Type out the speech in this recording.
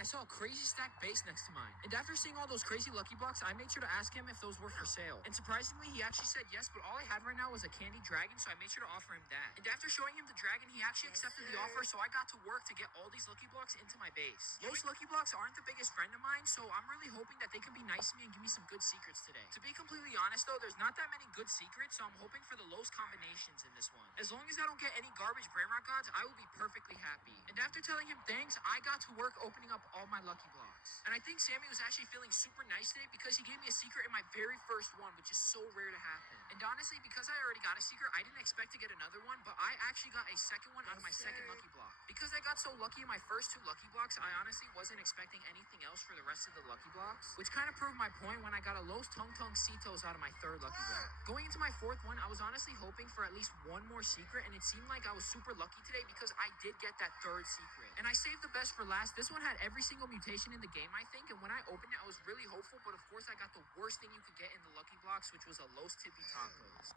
I saw a crazy stacked base next to mine. And after seeing all those crazy lucky blocks, I made sure to ask him if those were for sale. And surprisingly, he actually said yes, but all I had right now was a candy dragon, so I made sure to offer him that. And after showing him the dragon, he actually accepted the offer, so I got to work to get all these lucky blocks into my base. Most lucky blocks aren't the biggest friend of mine, so I'm really hoping that they can be nice to me and give me some good secrets today. To be completely honest though, there's not that many good secrets, so I'm hoping for the lowest combinations in this one. As long as I don't get any garbage Brainrot gods, I will be perfectly happy. And after telling him thanks, I got to work opening up all my lucky blocks. And I think Sammy was actually feeling super nice today because he gave me a secret in my very first one, which is so rare to happen. And honestly, because I already got a secret, I didn't expect to get another one, but I actually got a second one out of my second lucky block. Because I got so lucky in my first two lucky blocks, I honestly wasn't expecting anything else for the rest of the lucky blocks, which kind of proved my point when I got a Los Tung Tung Cetos out of my third lucky block. Going into my fourth one, I was honestly hoping for at least one more secret, and it seemed like I was super lucky today because I did get that third secret. And I saved the best for last. This one had every single mutation in the game, I think, and when I opened it, I was really hopeful, but of course I got the worst thing you could get in the lucky blocks, which was a Los Tippy Tacos.